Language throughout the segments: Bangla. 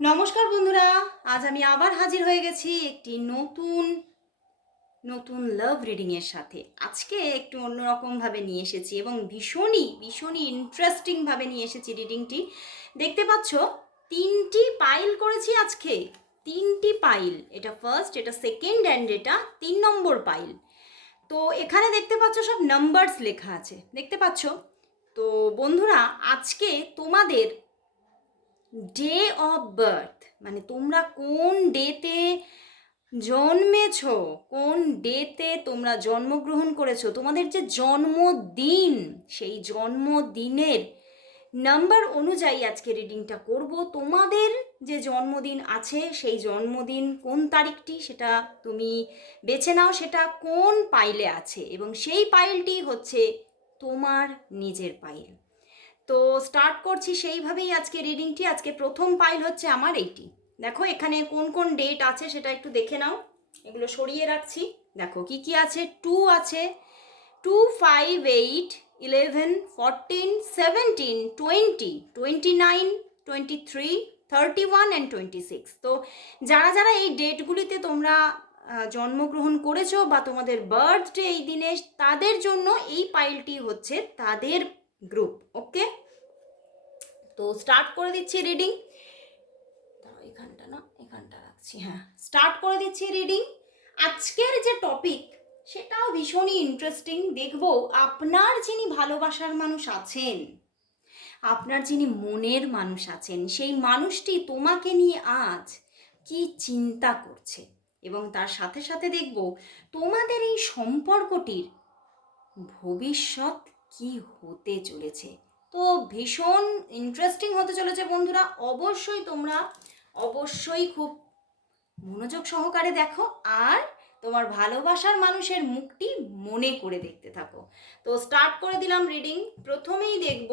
নমস্কার বন্ধুরা, আজ আমি আবার হাজির হয়ে গেছি একটি নতুন নতুন লাভ রিডিংয়ের সাথে। আজকে একটু অন্যরকমভাবে নিয়ে এসেছি এবং ভীষণই ভীষণই ইন্টারেস্টিংভাবে নিয়ে এসেছি রিডিংটি দেখতে পাচ্ছ, তিনটি পাইল করেছি আজকে। তিনটি পাইল এটা ফার্স্ট এটা সেকেন্ড অ্যান্ড এটা তিন নম্বর পাইল তো এখানে দেখতে পাচ্ছ সব নাম্বারস লেখা আছে। দেখতে পাচ্ছ? তো বন্ধুরা, আজকে তোমাদের ডে অফ বার্থ মানে তোমরা কোন ডেতে জন্মেছ? কোন ডেতে তোমরা জন্মগ্রহণ করেছ? তোমাদের যে জন্মদিন, সেই জন্মদিনের নাম্বার অনুযায়ী আজকে রিডিংটা করব। তোমাদের যে জন্মদিন আছে, সেই জন্মদিন কোন তারিখটি সেটা তুমি বেছে নাও, সেটা কোন পাইলে আছে? এবং সেই পাইলটি হচ্ছে তোমার নিজের পাইল তো স্টার্ট করছি সেইভাবেই আজকে রিডিংটি আজকে প্রথম পাইল হচ্ছে আমার এইটি দেখো এখানে কোন কোন ডেট আছে সেটা একটু দেখে নাও। এগুলো সরিয়ে রাখছি। দেখো কি কি আছে? টু আছে। Two five eight eleven fourteen seventeen twenty twenty nine twenty three thirty one and twenty six তো যারা যারা এই ডেটগুলিতে তোমরা জন্মগ্রহণ করেছ বা তোমাদের বার্থডে এই দিনে, তাদের জন্য এই পাইলটি হচ্ছে তাদের গ্রুপ ওকে তো স্টার্ট করে দিচ্ছি রিডিং এখানটা না, এখানটা রাখছি হ্যাঁ। স্টার্ট করে দিচ্ছি রিডিং আজকের যে টপিক সেটাও ভীষণই ইন্টারেস্টিং দেখব আপনার যিনি ভালোবাসার মানুষ আছেন, আপনার যিনি মনের মানুষ আছেন, সেই মানুষটি তোমাকে নিয়ে আজ কি চিন্তা করছে? এবং তার সাথে সাথে দেখব তোমাদের এই সম্পর্কটির ভবিষ্যৎ কি হতে চলেছে। তো ভীষণ ইন্টারেস্টিং হতে চলেছে বন্ধুরা। অবশ্যই তোমরা, অবশ্যই খুব মনোযোগ সহকারে দেখো আর তোমার ভালোবাসার মানুষের মুখটি মনে করে দেখতে থাকো। তো স্টার্ট করে দিলাম রিডিং প্রথমেই দেখব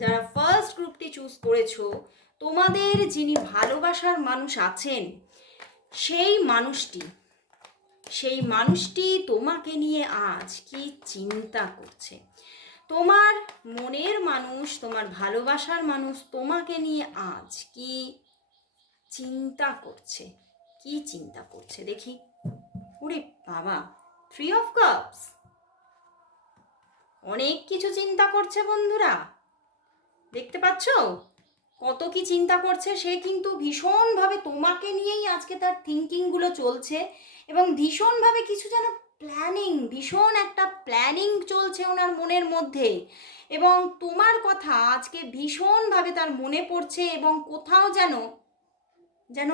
যারা ফার্স্ট গ্রুপটি চুজ করেছ, তোমাদের যিনি ভালোবাসার মানুষ আছেন, সেই মানুষটি সেই মানুষটি তোমাকে নিয়ে আজ কি চিন্তা করছে? তোমার মনের মানুষ, তোমার ভালোবাসার মানুষ তোমাকে নিয়ে আজ কি চিন্তা করছে? কি চিন্তা করছে? দেখি। ওরে বাবা থ্রি অফ কাপস অনেক কিছু চিন্তা করছে বন্ধুরা। দেখতে পাচ্ছ? কত কি চিন্তা করছে, সে কিন্তু ভীষণভাবে তোমাকে নিয়েই আজকে তার থিঙ্কিংগুলো চলছে এবং ভীষণভাবে কিছু যেন প্ল্যানিং ভীষণ একটা প্ল্যানিং চলছে ওনার মনের মধ্যে। এবং তোমার কথা আজকে ভীষণভাবে তার মনে পড়ছে এবং কোথাও যেন যেন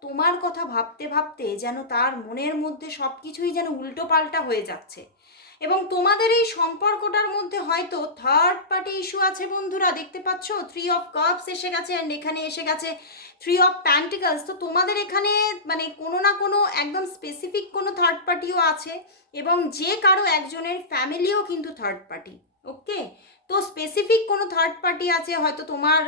তোমার কথা ভাবতে ভাবতে যেন তার মনের মধ্যে সব কিছুই যেন উল্টো পাল্টা হয়ে যাচ্ছে। এবং তোমাদের এই সম্পর্কটার মধ্যে হয়তো থার্ড পার্টি ইস্যু আছে বন্ধুরা, দেখতে পাচ্ছ? থ্রি অফ কাপস এসে গেছে অ্যান্ড এখানে এসে গেছে। থ্রি অফ প্যান্টিকালস তো তোমাদের এখানে মানে কোনো না কোনো একদম স্পেসিফিক কোনো থার্ড পার্টিও আছে এবং যে কারও একজনের ফ্যামিলিও কিন্তু থার্ড পার্টি ওকে তো স্পেসিফিক কোনো থার্ড পার্টি আছে, হয়তো তোমার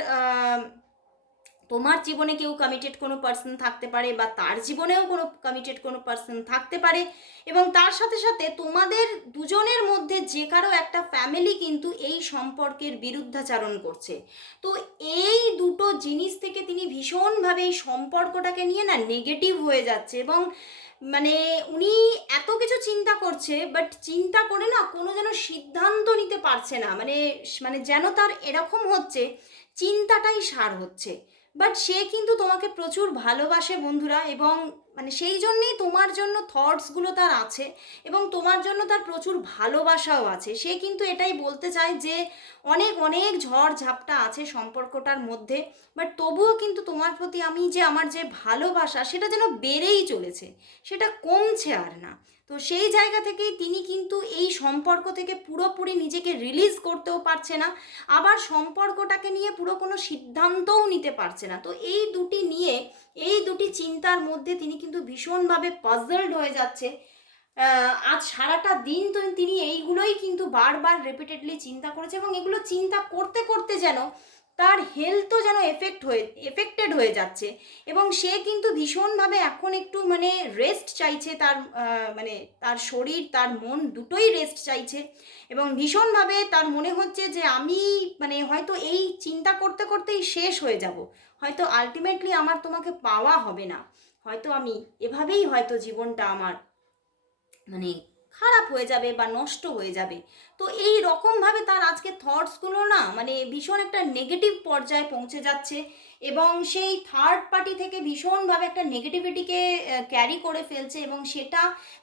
তোমার জীবনে কেউ কমিটেড কোনো পার্সন থাকতে পারে বা তার জীবনেও কোনো কমিটেড কোনো পার্সন থাকতে পারে এবং তার সাথে সাথে তোমাদের দুজনের মধ্যে যে কারও একটা ফ্যামিলি কিন্তু এই সম্পর্কের বিরুদ্ধাচারণ করছে। তো এই দুটো জিনিস থেকে তিনি ভীষণভাবে এই সম্পর্কটাকে নিয়ে না নেগেটিভ হয়ে যাচ্ছে এবং মানে উনি এত কিছু চিন্তা করছে বাট চিন্তা করে না কোনো যেন সিদ্ধান্ত নিতে পারছে না। মানে মানে যেন তার এরকম হচ্ছে, চিন্তাটাই সার হচ্ছে। বাট সে কিন্তু তোমাকে প্রচুর ভালোবাসে বন্ধুরা এবং মানে সেই জন্যেই তোমার জন্য থটসগুলো তার আছে এবং তোমার জন্য তার প্রচুর ভালোবাসাও আছে। সে কিন্তু এটাই বলতে চায় যে অনেক অনেক ঝড় ঝাপটা আছে সম্পর্কটার মধ্যে বাট তবুও কিন্তু তোমার প্রতি আমি যে আমার যে ভালোবাসা সেটা যেন বেড়েই চলেছে, সেটা কমছে আর না। তো সেই জায়গা থেকেই তিনি কিন্তু এই সম্পর্ক থেকে পুরোপুরি নিজেকে রিলিজ করতেও পারছে না, আবার সম্পর্কটাকে নিয়ে পুরো কোনো সিদ্ধান্তও নিতে পারছে না। তো এই দুটি নিয়ে, এই দুটি চিন্তার মধ্যে তিনি কিন্তু ভীষণভাবে পাজলড হয়ে যাচ্ছে। আজ সারাটা দিন তো তিনি এইগুলোই কিন্তু বারবার রিপিটেডলি চিন্তা করেছে এবং এগুলো চিন্তা করতে করতে যেন তার হেলথও যেন এফেক্ট হয়ে এফেক্টেড হয়ে যাচ্ছে। এবং সে কিন্তু ভীষণভাবে এখন একটু মানে রেস্ট চাইছে তার মানে তার শরীর, তার মন দুটোই রেস্ট চাইছে। এবং ভীষণভাবে তার মনে হচ্ছে যে আমি মানে হয়তো এই চিন্তা করতে করতেই শেষ হয়ে যাব। হয়তো আলটিমেটলি আমার তোমাকে পাওয়া হবে না। হয়তো আমি এভাবেই হয়তো জীবনটা আমার মানে খারাপ হয়ে যাবে বা নষ্ট হয়ে যাবে। তো এই রকমভাবে তার আজকে থটসগুলো না মানে ভীষণ একটা নেগেটিভ পর্যায়ে পৌঁছে যাচ্ছে এবং সেই থার্ড পার্টি থেকে ভীষণভাবে একটা নেগেটিভিটিকে ক্যারি করে ফেলছে এবং সেটা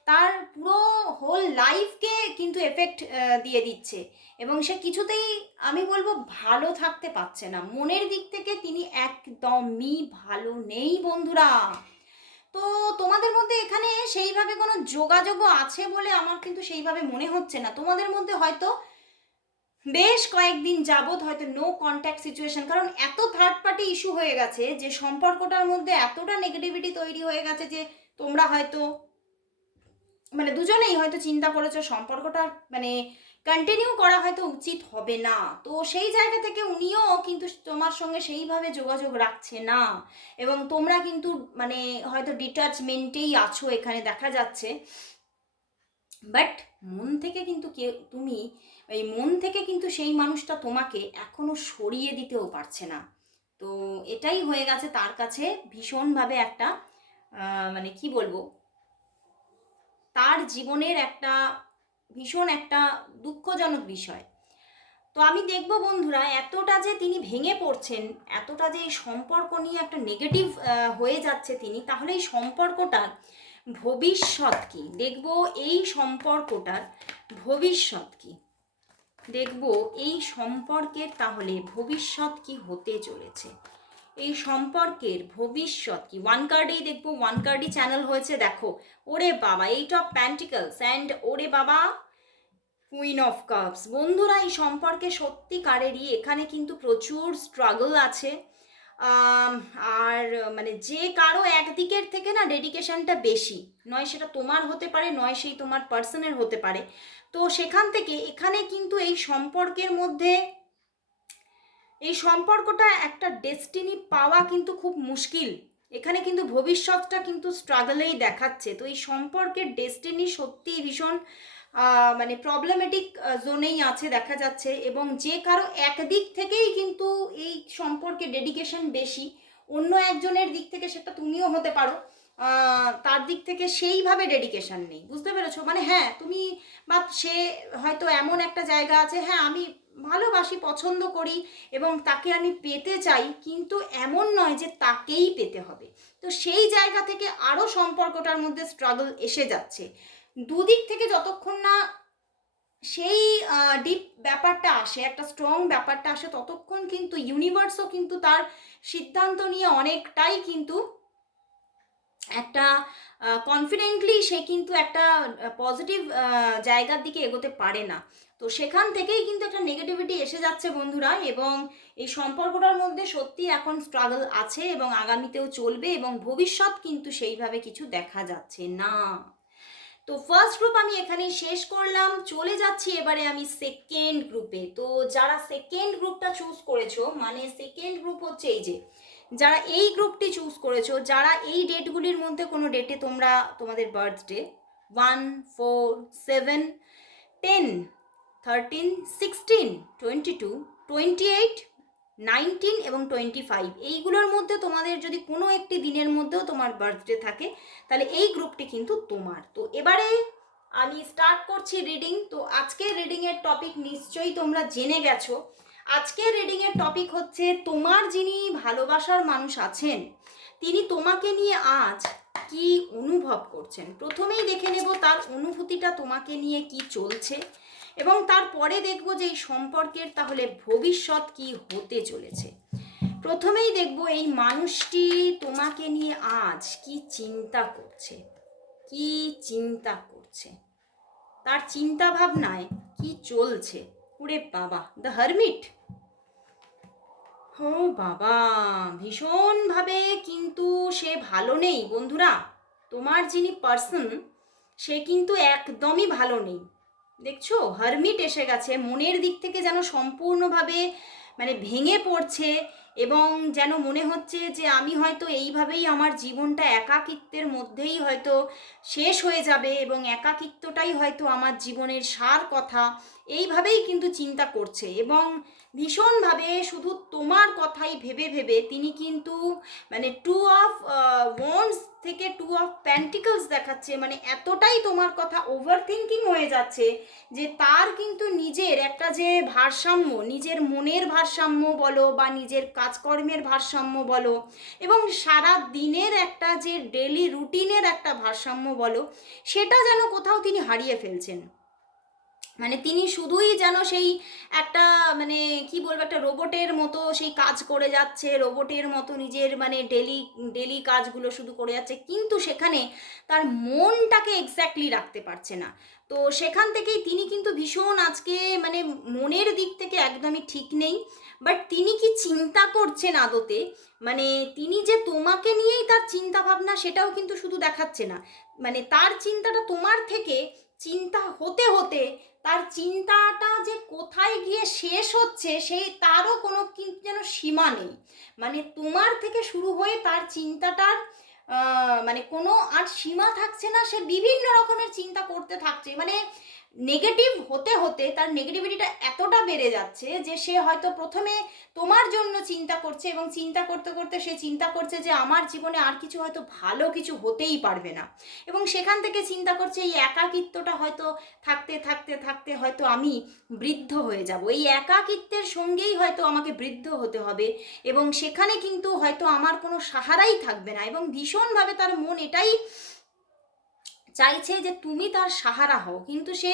তার পুরো হোল লাইফকে কিন্তু এফেক্ট দিয়ে দিচ্ছে এবং সে কিছুতেই আমি বলব ভালো থাকতে পারছে না। মনের দিক থেকে তিনি একদমই ভালো নেই বন্ধুরা। সেইভাবে কোনো যোগাযোগও আছে বলে আমার কিন্তু সেইভাবে মনে হচ্ছে না। তোমাদের মধ্যে হয়তো বেশ কয়েকদিন যাবৎ হয়তো নো কন্ট্যাক্ট সিচুয়েশন কারণ এত থার্ড পার্টি ইস্যু হয়ে গেছে যে সম্পর্কটার মধ্যে এতটা নেগেটিভিটি তৈরি হয়ে গেছে যে তোমরা হয়তো মানে দুজনেই হয়তো চিন্তা করেছ সম্পর্কটা মানে কন্টিনিউ করা হয়তো উচিত হবে না। তো সেই জায়গা থেকে উনিও কিন্তু তোমার সঙ্গে সেইভাবে যোগাযোগ রাখছে না। এবং তোমরা কিন্তু মানে হয়তো ডিটাচমেন্টেই আছো এখানে দেখা যাচ্ছে। বাট মন থেকে কিন্তু কে তুমি এই মন থেকে কিন্তু সেই মানুষটা তোমাকে এখনও সরিয়ে দিতেও পারছে না। তো এটাই হয়ে গেছে তার কাছে ভীষণভাবে একটা মানে কি বলব? তার জীবনের একটা ভীষণ একটা দুঃখজনক বিষয়। তো আমি দেখব বন্ধুরা, এতটা যে তিনি ভেঙে পড়ছেন, এতটা যে এই সম্পর্ক নিয়ে একটা নেগেটিভ হয়ে যাচ্ছে তিনি, তাহলে এই সম্পর্কটার ভবিষ্যৎ কি? দেখব এই সম্পর্কটার ভবিষ্যৎ কি? দেখব এই সম্পর্কের তাহলে ভবিষ্যৎ কি হতে চলেছে? এই সম্পর্কের ভবিষ্যৎ কি? ওয়ান কার্ডেই দেখব ওয়ান কার্ডই চ্যানেল হয়েছে, দেখো। ওরে বাবা এইট অফ প্যান্টিকলস অ্যান্ড ওরে বাবা কুইন অফ কাপস বন্ধুরা, এই সম্পর্কে সত্যিকারেরই এখানে কিন্তু প্রচুর স্ট্রাগল আছে। আর মানে যে কারও একদিকের থেকে না ডেডিকেশনটা বেশি। নয় সেটা তোমার হতে পারে, নয় সেই তোমার পার্সনের হতে পারে। তো সেখান থেকে এখানে কিন্তু এই সম্পর্কের মধ্যে এই সম্পর্কটা একটা ডেস্টিনি পাওয়া কিন্তু খুব মুশকিল। এখানে কিন্তু ভবিষ্যৎটা কিন্তু স্ট্রাগলেই দেখাচ্ছে। তো এই সম্পর্কের ডেস্টিনি সত্যিই ভীষণ মানে প্রবলেমেটিক জোনেই আছে দেখা যাচ্ছে। এবং যে কারও একদিক থেকেই কিন্তু এই সম্পর্কে ডেডিকেশন বেশি। অন্য একজনের দিক থেকে সেটা তুমিও হতে পারো। তার দিক থেকে সেইভাবে ডেডিকেশন নেই। বুঝতে পেরেছ? মানে হ্যাঁ তুমি বা সে হয়তো এমন একটা জায়গা আছে হ্যাঁ আমি ভালোবাসি, পছন্দ করি এবং তাকে আমি পেতে চাই, কিন্তু এমন নয় যে তাকেই পেতে হবে। তো সেই জায়গা থেকে আরও সম্পর্কটার মধ্যে স্ট্রাগল এসে যাচ্ছে। দুদিক থেকে যতক্ষণ না সেই ডিপ ব্যাপারটা আসে, একটা স্ট্রং ব্যাপারটা আসে, ততক্ষণ কিন্তু ইউনিভার্সও কিন্তু তার সিদ্ধান্ত নিয়ে অনেকটাই কিন্তু একটা কনফিডেন্টলি সে কিন্তু একটা পজিটিভ জায়গার দিকে এগোতে পারে না। তো সেখান থেকেই কিন্তু একটা নেগেটিভিটি এসে যাচ্ছে বন্ধুরা এবং এই সম্পর্কটার মধ্যে সত্যি এখন স্ট্রাগল আছে এবং আগামীতেও চলবে এবং ভবিষ্যৎ কিন্তু সেইভাবে কিছু দেখা যাচ্ছে না। তো ফার্স্ট গ্রুপ আমি এখানেই শেষ করলাম। চলে যাচ্ছি এবারে আমি সেকেন্ড গ্রুপে তো যারা সেকেন্ড গ্রুপটা চুজ করেছ মানে সেকেন্ড গ্রুপ হচ্ছে এই যে যারা এই গ্রুপটি চুজ করেছ, যারা এই ডেটগুলির মধ্যে কোনো ডেটে তোমরা তোমাদের birthday one four seven ten thirteen sixteen twenty two twenty eight nineteen এবং টোয়েন্টি ফাইভ এইগুলোর মধ্যে তোমাদের যদি কোনো একটি দিনের মধ্যেও তোমার বার্থডে থাকে, তাহলে এই গ্রুপটি কিন্তু তোমার। তো এবারে আমি স্টার্ট করছি রিডিং তো আজকের রিডিংয়ের টপিক নিশ্চয়ই তোমরা জেনে গেছো। আজকের রিডিংয়ের টপিক হচ্ছে, তোমার যিনি ভালোবাসার মানুষ আছেন, তিনি তোমাকে নিয়ে আজ কি অনুভব করছেন? প্রথমেই দেখে নেব তার অনুভূতিটা তোমাকে নিয়ে কি চলছে এবং তারপরে দেখব যে এই সম্পর্কের তাহলে ভবিষ্যৎ কি হতে চলেছে। প্রথমেই দেখব এই মানুষটি তোমাকে নিয়ে আজ কি চিন্তা করছে, কি চিন্তা করছে? তার চিন্তা ভাবনায় কি চলছে? ওরে বাবা, দ্য হারমিট! ও বাবা, ভীষণভাবে কিন্তু সে ভালো নেই বন্ধুরা। তোমার যিনি পার্সন সে কিন্তু একদমই ভালো নেই। দেখছ? হারমিট এসে গেছে, মনের দিক থেকে যেন সম্পূর্ণভাবে মানে ভেঙে পড়ছে। এবং যেন মনে হচ্ছে যে আমি হয়তো এইভাবেই আমার জীবনটা একাকিত্বের মধ্যেই হয়তো শেষ হয়ে যাবে এবং একাকিত্বটাই হয়তো আমার জীবনের সার কথা। এইভাবেই কিন্তু চিন্তা করছে এবং ভীষণভাবে শুধু তোমার কথাই ভেবে ভেবে তিনি কিন্তু মানে টু অফ ওয়ান্স থেকে টু অফ প্যান্টিকলস দেখাচ্ছে। মানে এতটাই তোমার কথা ওভার থিঙ্কিং হয়ে যাচ্ছে যে তার কিন্তু নিজের একটা যে ভারসাম্য, নিজের মনের ভারসাম্য বলো বা নিজের কাজকর্মের ভারসাম্য বলো এবং সারা দিনের একটা যে ডেলি রুটিনের একটা ভারসাম্য বলো, সেটা যেন কোথাও তিনি হারিয়ে ফেলছেন। মানে তিনি শুধুই যেন সেই একটা মানে কি বলব, একটা রোবটের মতো সেই কাজ করে যাচ্ছে, রোবটের মতো নিজের মানে ডেলি ডেলি কাজগুলো শুধু করে যাচ্ছে, কিন্তু সেখানে তার মনটাকে এক্স্যাক্টলি রাখতে পারছে না। তো সেখান থেকেই তিনি কিন্তু ভীষণ আজকে মানে মনের দিক থেকে একদমই ঠিক নেই। বাট তিনি কি চিন্তা করছেন আদতে? মানে তিনি যে তোমাকে নিয়েই তার চিন্তা ভাবনা সেটাও কিন্তু শুধু দেখাচ্ছে না। মানে তার চিন্তাটা তোমার থেকে চিন্তা হতে হতে তার চিন্তাটা যে কোথায় গিয়ে শেষ হচ্ছে সেই তারও কোনো কিন্তু যেন সীমা নেই। মানে তোমার থেকে শুরু হয়ে তার চিন্তাটার মানে কোনো আর সীমা থাকছে না, সে বিভিন্ন রকমের চিন্তা করতে থাকছে। মানে নেগেটিভ হতে হতে তার নেগেটিভিটিটা এতটা বেড়ে যাচ্ছে যে সে হয়তো প্রথমে তোমার জন্য চিন্তা করছে এবং চিন্তা করতে করতে সে চিন্তা করছে যে আমার জীবনে আর কিছু হয়তো ভালো কিছু হতেই পারবে না। এবং সেখান থেকে চিন্তা করছে এই একাকিত্বটা হয়তো থাকতে থাকতে থাকতে হয়তো আমি বৃদ্ধ হয়ে যাব। এই একাকিত্বের সঙ্গেই হয়তো আমাকে বৃদ্ধ হতে হবে এবং সেখানে কিন্তু হয়তো আমার কোনো সাহারাই থাকবে না এবং ভীষণভাবে তার মন এটাই চাইছে যে তুমি তার সাহারা হও। কিন্তু সে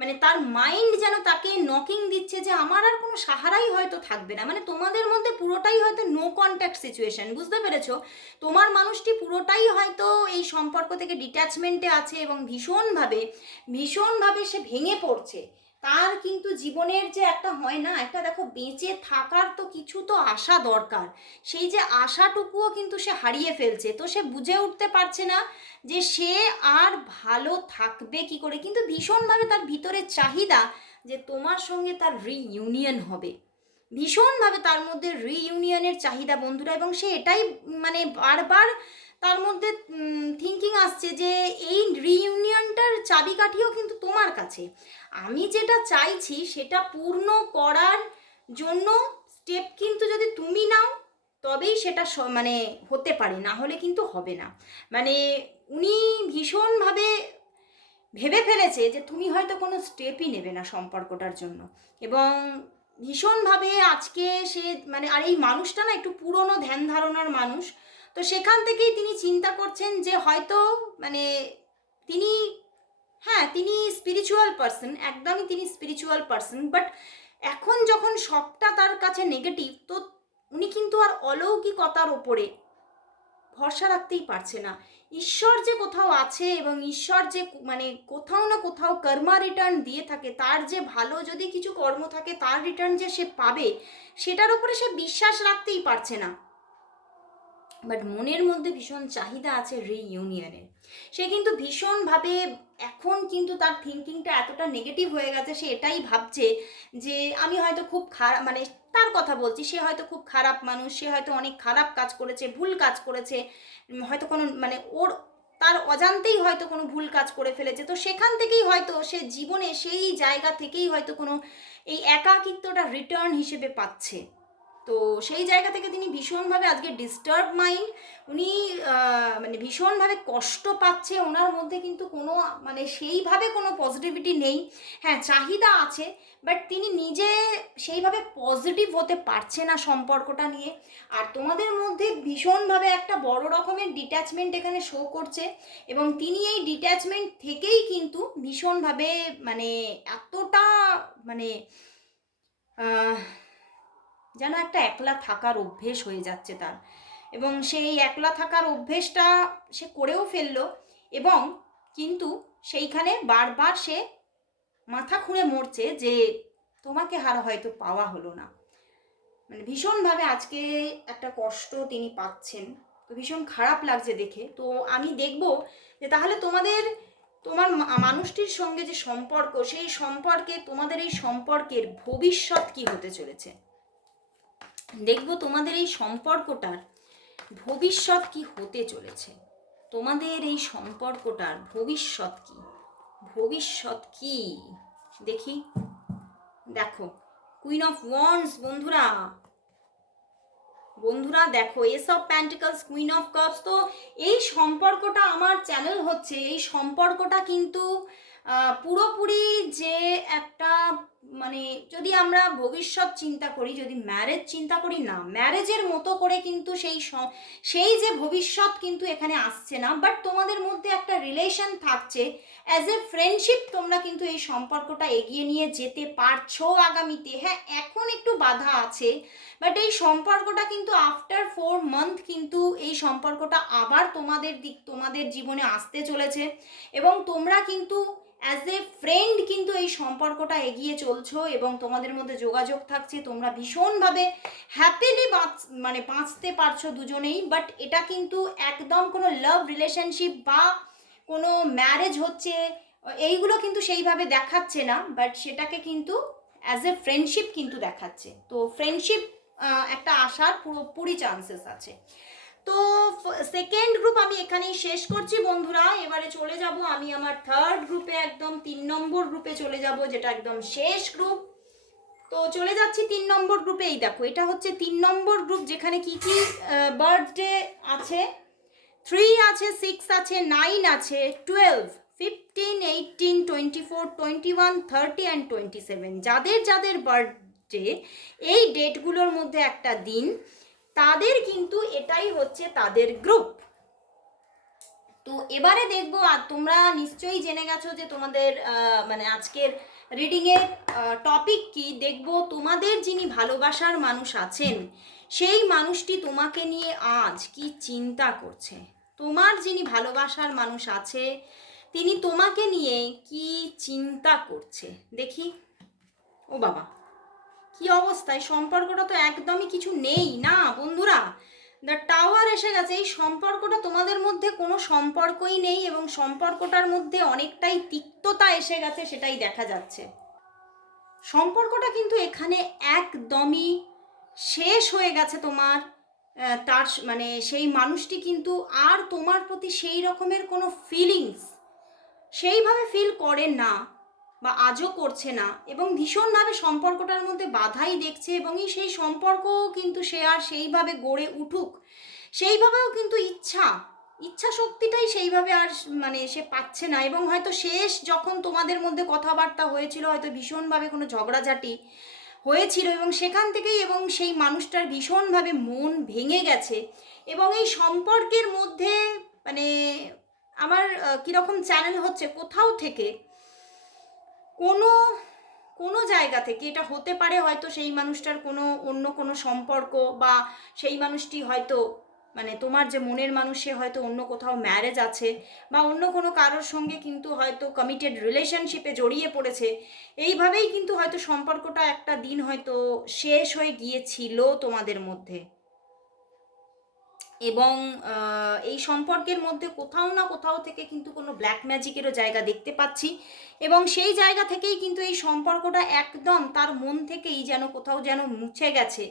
মানে তার মাইন্ড যেন তাকে নকিং দিচ্ছে যে আমার আর কোনো সাহারাই হয়তো থাকবে না। মানে তোমাদের মধ্যে পুরোটাই হয়তো নো কন্ট্যাক্ট সিচুয়েশন বুঝতে পেরেছ? তোমার মানুষটি পুরোটাই হয়তো এই সম্পর্ক থেকে ডিট্যাচমেন্টে আছে এবং ভীষণভাবে ভীষণভাবে সে ভেঙে পড়ছে। তার কিন্তু জীবনের যে একটা হয় না, একটা দেখো বেঁচে থাকার তো কিছু তো আশা দরকার। সেই যে আশাটুকুও কিন্তু সে হারিয়ে ফেলছে। তো সে বুঝে উঠতে পারছে না যে সে আর ভালো থাকবে কি করে। কিন্তু ভীষণভাবে তার ভিতরে চাহিদা যে তোমার সঙ্গে তার রিইউনিয়ন হবে। ভীষণভাবে তার মধ্যে রিইউনিয়নের চাহিদা বন্ধুরা এবং সে এটাই মানে বারবার তার মধ্যে থিঙ্কিং আসছে যে এই রিইউনিয়নটার চাবিকাঠিও কিন্তু তোমার কাছে। আমি যেটা চাইছি সেটা পূর্ণ করার জন্য স্টেপ কিন্তু যদি তুমি নাও, তবেই সেটা মানে হতে পারে, না হলে কিন্তু হবে না। মানে উনি ভীষণভাবে ভেবে ফেলেছে যে তুমি হয়তো কোনো স্টেপই নেবে না সম্পর্কটার জন্য। এবং ভীষণভাবে আজকে সে মানে আর এই মানুষটা না একটু পুরনো ধ্যান ধারণার মানুষ। তো সেখান থেকেই তিনি চিন্তা করছেন যে হয়তো মানে তিনি হ্যাঁ তিনি স্পিরিচুয়াল পার্সন একদমই তিনি স্পিরিচুয়াল পার্সন বাট এখন যখন সবটা তার কাছে নেগেটিভ তো উনি কিন্তু আর অলৌকিকতার ওপরে ভরসা রাখতেই পারছে না। ঈশ্বর যে কোথাও আছে এবং ঈশ্বর যে মানে কোথাও না কোথাও কর্মা রিটার্ন দিয়ে থাকে, তার যে ভালো যদি কিছু কর্ম থাকে, তার রিটার্ন যে সে পাবে, সেটার উপরে সে বিশ্বাস রাখতেই পারছে না। বাট মনের মধ্যে ভীষণ চাহিদা আছে রিইউনিয়নের সে কিন্তু ভীষণভাবে এখন কিন্তু তার থিঙ্কিংটা এতটা নেগেটিভ হয়ে গেছে, সে এটাই ভাবছে যে আমি হয়তো খুব খারাপ মানে তার কথা বলছি, সে হয়তো খুব খারাপ মানুষ, সে হয়তো অনেক খারাপ কাজ করেছে, ভুল কাজ করেছে, হয়তো কোনো মানে ওর, তার অজান্তেই হয়তো কোনো ভুল কাজ করে ফেলেছে। তো সেখান থেকেই হয়তো সে জীবনে সেই জায়গা থেকেই হয়তো কোনো এই একাকিত্বটা রিটার্ন হিসেবে পাচ্ছে। তো সেই জায়গা থেকে তিনি ভীষণভাবে আজকে ডিস্টার্ব মাইন্ড উনি মানে ভীষণভাবে কষ্ট পাচ্ছে, ওনার মধ্যে কিন্তু কোনো মানে সেইভাবে কোনো পজিটিভিটি নেই। হ্যাঁ চাহিদা আছে বাট তিনি নিজে সেইভাবে পজিটিভ হতে পারছে না সম্পর্কটা নিয়ে। আর তোমাদের মধ্যে ভীষণভাবে একটা বড় রকমের ডিট্যাচমেন্ট এখানে শো করছে, এবং তিনি এই ডিট্যাচমেন্ট থেকেই কিন্তু ভীষণভাবে মানে এতটা মানে যেন একটা একলা থাকার অভ্যেস হয়ে যাচ্ছে তার। এবং সেই একলা থাকার অভ্যেসটা সে করেও ফেলল এবং কিন্তু সেইখানে বারবার সে মাথা খুঁড়ে মরছে যে তোমাকে হার হয়তো পাওয়া হলো না। মানে ভীষণভাবে আজকে একটা কষ্ট তিনি পাচ্ছেন। তো ভীষণ খারাপ লাগছে দেখে। তো আমি দেখব যে তাহলে তোমাদের, তোমার মানুষটির সঙ্গে যে সম্পর্ক, সেই সম্পর্কে, তোমাদের এই সম্পর্কের ভবিষ্যৎ কি হতে চলেছে? দেখব তোমাদের এই সম্পর্কটার ভবিষ্যৎ কি হতে চলেছে। তোমাদের এই সম্পর্কটার ভবিষ্যৎ কি? ভবিষ্যৎ কি? দেখি। দেখো কুইন অফ ওয়ান্স বন্ধুরা। বন্ধুরা, দেখো এসব প্যান্টিকলস কুইন অফ কাপস তো এই সম্পর্কটা আমার চ্যানেল হচ্ছে। এই সম্পর্কটা কিন্তু পুরোপুরি যে একটা মানে যদি আমরা ভবিষ্যৎ চিন্তা করি, যদি ম্যারেজ চিন্তা করি না ম্যারেজের মতো করে কিন্তু সেই সেই যে ভবিষ্যৎ কিন্তু এখানে আসছে না। বাট তোমাদের মধ্যে একটা রিলেশন থাকছে অ্যাজ এ ফ্রেন্ডশিপ তোমরা কিন্তু এই সম্পর্কটা এগিয়ে নিয়ে যেতে পারছ আগামীতে। হ্যাঁ এখন একটু বাধা আছে বাট এই সম্পর্কটা কিন্তু আফটার ফোর মান্থ কিন্তু এই সম্পর্কটা আবার তোমাদের দিক, তোমাদের জীবনে আসতে চলেছে। এবং তোমরা কিন্তু অ্যাজ এ ফ্রেন্ড কিন্তু এই সম্পর্কটা এগিয়ে চলছো এবং তোমাদের মধ্যে যোগাযোগ থাকছে, তোমরা ভীষণভাবে হ্যাপিলি বাঁচ মানে বাঁচতে পারছ দুজনেই বাট এটা কিন্তু একদম কোনো লাভ রিলেশনশিপ বা কোনো ম্যারেজ হচ্ছে, এইগুলো কিন্তু সেইভাবে দেখাচ্ছে না বাট সেটাকে কিন্তু অ্যাজ এ ফ্রেন্ডশিপ কিন্তু দেখাচ্ছে। তো ফ্রেন্ডশিপ একটা আসার পুরোপুরি চান্সেস আছে। তো সেকেন্ড গ্রুপ আমি এখানেই শেষ করছি বন্ধুরা। এবারে চলে যাব আমি আমার থার্ড গ্রুপে একদম তিন নম্বর গ্রুপে চলে যাব, যেটা একদম শেষ গ্রুপ তো চলে যাচ্ছি তিন নম্বর গ্রুপে এই দেখো, এটা হচ্ছে তিন নম্বর গ্রুপ যেখানে কি কি বার্থডে আছে। থ্রি আছে সিক্স আছে নাইন আছে twelve fifteen eighteen twenty four twenty one thirty and twenty seven যাদের যাদের বার্থডে এই ডেটগুলোর মধ্যে একটা দিন। তাদের কিন্তু এটাই হচ্ছে তাদের গ্রুপ তো এবারে দেখব, আর তোমরা নিশ্চয়ই জেনে গেছো যে তোমাদের মানে আজকের রিডিংয়ের টপিক কি? দেখব তোমাদের যিনি ভালোবাসার মানুষ আছেন, সেই মানুষটি তোমাকে নিয়ে আজ কি চিন্তা করছে? তোমার যিনি ভালোবাসার মানুষ আছে, তিনি তোমাকে নিয়ে কি চিন্তা করছে? দেখি। ও বাবা। কি অবস্থায় সম্পর্কটা তো একদমই কিছু নেই না, বন্ধুরা। দ্য টাওয়ার এসে গেছে। এই সম্পর্কটা তোমাদের মধ্যে কোনো সম্পর্কই নেই এবং সম্পর্কটার মধ্যে অনেকটাই তিক্ততা এসে গেছে সেটাই দেখা যাচ্ছে। সম্পর্কটা কিন্তু এখানে একদমই শেষ হয়ে গেছে তোমার। তার মানে সেই মানুষটি কিন্তু আর তোমার প্রতি সেই রকমের কোনো ফিলিংস সেইভাবে ফিল করে না। বা আজও করছে না এবং ভীষণভাবে সম্পর্কটার মধ্যে বাধাই দেখছে এবং সেই সম্পর্কও কিন্তু সে আর সেইভাবে গড়ে উঠুক। সেইভাবেও কিন্তু ইচ্ছা ইচ্ছা শক্তিটাই সেইভাবে আর মানে সে পাচ্ছে না এবং হয়তো শেষ যখন তোমাদের মধ্যে কথাবার্তা হয়েছিল, হয়তো ভীষণভাবে কোনো ঝগড়াঝাটি হয়েছিল এবং সেখান থেকেই এবং সেই মানুষটার ভীষণভাবে মন ভেঙে গেছে এবং এই সম্পর্কের মধ্যে মানে আমার কীরকম চ্যানেল হচ্ছে কোথাও থেকে কোনো কোনো জায়গা থেকে, এটা হতে পারে হয়তো সেই মানুষটার কোনো অন্য কোনো সম্পর্ক বা সেই মানুষটি হয়তো মানে তোমার যে মনের মানুষে হয়তো অন্য কোথাও ম্যারেজ আছে বা অন্য কোনো কারোর সঙ্গে কিন্তু হয়তো কমিটেড রিলেশনশিপে জড়িয়ে পড়েছে। এইভাবেই কিন্তু হয়তো সম্পর্কটা একটা দিন হয়তো শেষ হয়ে গিয়েছিল তোমাদের মধ্যে। এবং এই সম্পর্কের মধ্যে কোথাও না কোথাও থেকে কিন্তু কোনো ব্ল্যাক ম্যাজিকেরও জায়গা দেখতে পাচ্ছি। এবং সেই জায়গা থেকেই কিন্তু এই সম্পর্কটা একদম তার মন থেকেই যেন কোথাও যেন মুছে গেছে।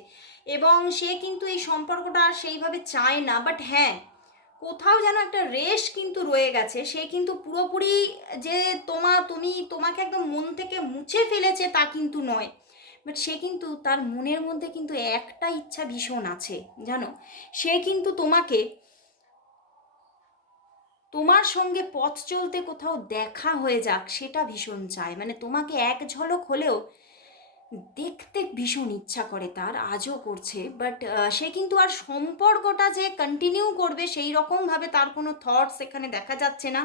এবং সে কিন্তু এই সম্পর্কটা আর সেইভাবে চায় না বাট হ্যাঁ কোথাও যেন একটা রেশ কিন্তু রয়ে গেছে। সে কিন্তু পুরোপুরি যে তোমা, তুমি তোমাকে একদম মন থেকে মুছে ফেলেছে তা কিন্তু নয়। বাট সে কিন্তু তার মনের মধ্যে কিন্তু একটা ইচ্ছা ভীষণ আছে, জানো? সে কিন্তু তোমাকে তোমার সঙ্গে পথ চলতে কোথাও দেখা হয়ে যাক, সেটা ভীষণ চায়। মানে তোমাকে এক ঝলক হলেও দেখতে ভীষণ ইচ্ছা করে তার, আজও করছে। বাট সে কিন্তু আর সম্পর্কটা যে কন্টিনিউ করবে, সেই রকমভাবে তার কোনো থটস এখানে দেখা যাচ্ছে না।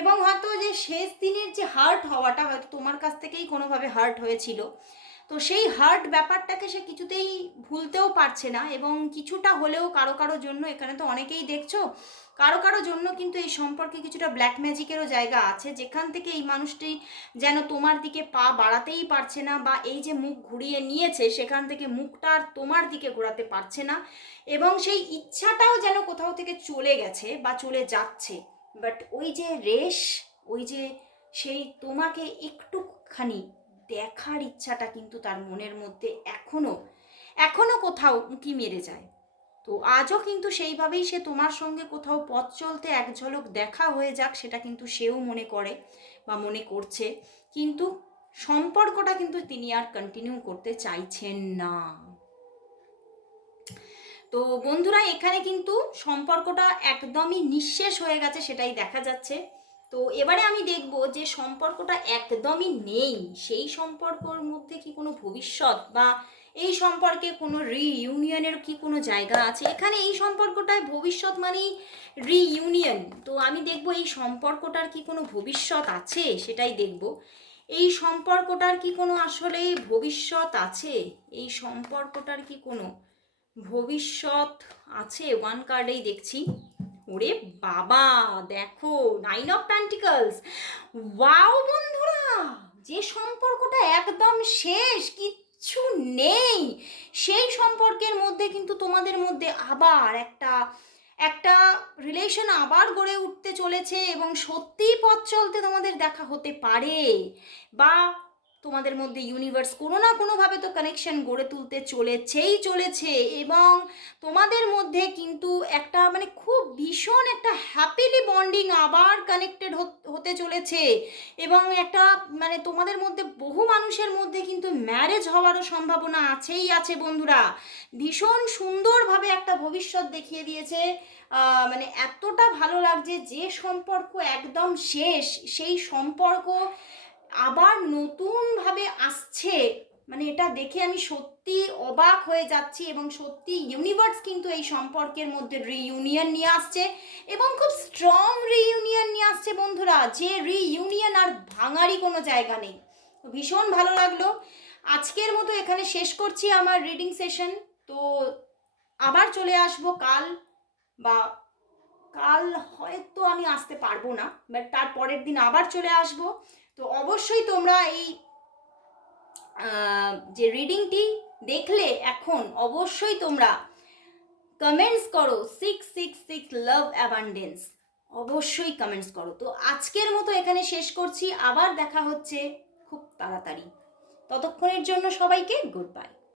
এবং হয়তো যে শেষ দিনের যে হার্ট হওয়াটা হয়তো তোমার কাছ থেকেই কোনোভাবে হার্ট হয়েছিল। তো সেই হার্ট ব্যাপারটাকে সে কিছুতেই ভুলতেও পারছে না এবং কিছুটা হলেও কারও কারও জন্য, এখানে তো অনেকেই দেখছ, কারও কারও জন্য কিন্তু এই সম্পর্কে কিছুটা ব্ল্যাক ম্যাজিকেরও জায়গা আছে। যেখান থেকে এই মানুষটি যেন তোমার দিকে পা বাড়াতেই পারছে না বা এই যে মুখ ঘুরিয়ে নিয়েছে, সেখান থেকে মুখটা আর তোমার দিকে ঘোরাতে পারছে না এবং সেই ইচ্ছাটাও যেন কোথাও থেকে চলে গেছে বা চলে যাচ্ছে। বাট ওই যে রেশ, ওই যে সেই তোমাকে একটুখানি দেখার ইচ্ছাটা কিন্তু তার মনের মধ্যে এখনও এখনও কোথাও উঁকি মেরে যায়। তো আজও কিন্তু সেইভাবেই সে তোমার সঙ্গে কোথাও পথ চলতে এক ঝলক দেখা হয়ে যাক সেটা কিন্তু সেও মনে করে বা মনে করছে। কিন্তু সম্পর্কটা কিন্তু তিনি আর কন্টিনিউ করতে চাইছেন না। তো বন্ধুরা, এখানে কিন্তু সম্পর্কটা একদমই নিঃশেষ হয়ে গেছে, সেটাই দেখা যাচ্ছে। তো এবারে আমি দেখব যে সম্পর্কটা একদমই নেই। সেই সম্পর্কর মধ্যে কি কোনো ভবিষ্যৎ বা এই সম্পর্কে কোনো রিইউনিয়নের কি কোনো জায়গা আছে? এখানে এই সম্পর্কটায় ভবিষ্যৎ মানেই রিইউনিয়ন তো আমি দেখব এই সম্পর্কটার কি কোনো ভবিষ্যৎ আছে? সেটাই দেখব। এই সম্পর্কটার কি কোনো আসলে ভবিষ্যৎ আছে? এই সম্পর্কটার কি কোনো ভবিষ্যৎ আছে? ওয়ান কার্ডেই দেখছি। ওরে বাবা, দেখো নাইন অফ প্যান্টিকলস ওয়াও বন্ধুরা, যে সম্পর্কটা একদম শেষ, কিচ্ছু নেই। সেই সম্পর্কের মধ্যে কিন্তু তোমাদের মধ্যে আবার একটা একটা রিলেশন আবার গড়ে উঠতে চলেছে এবং সত্যিই পথ চলতে তোমাদের দেখা হতে পারে। বা তোমাদের মধ্যে ইউনিভার্স কোনো না কোনোভাবে তো কানেকশন গড়ে তুলতে চলেছেই চলেছে এবং তোমাদের মধ্যে কিন্তু একটা মানে খুব ভীষণ একটা হ্যাপিলি বন্ডিং আবার কানেক্টেড হতে চলেছে এবং একটা মানে তোমাদের মধ্যে বহু মানুষের মধ্যে কিন্তু ম্যারেজ হওয়ারও সম্ভাবনা আছেই আছে বন্ধুরা। ভীষণ সুন্দরভাবে একটা ভবিষ্যৎ দেখিয়ে দিয়েছে। মানে এতটা ভালো লাগছে যে সম্পর্ক একদম শেষ, সেই সম্পর্ক আবার নতুনভাবে আসছে মানে এটা দেখে আমি সত্যি অবাক হয়ে যাচ্ছি এবং সত্যি ইউনিভার্স কিন্তু এই সম্পর্কের মধ্যে রিইউনিয়ন নিয়ে আসছে এবং খুব স্ট্রং রিইউনিয়ন নিয়ে আসছে বন্ধুরা। যে রিইউনিয়ন আর ভাঙারই কোনো জায়গা নেই। ভীষণ ভালো লাগল। আজকের মতো এখানে শেষ করছি আমার রিডিং সেশন তো আবার চলে আসব কাল বা কাল হয়তো আমি আসতে পারব না বাট তার পরের দিন আবার চলে আসব। তো অবশ্যই তোমরা এই যে রিডিংটি দেখলে এখন অবশ্যই তোমরা কমেন্টস করো। Six six six love abundance অবশ্যই কমেন্টস করো। তো আজকের মতো এখানে শেষ করছি। আবার দেখা হচ্ছে খুব তাড়াতাড়ি। ততক্ষণের জন্য সবাইকে গুড বাই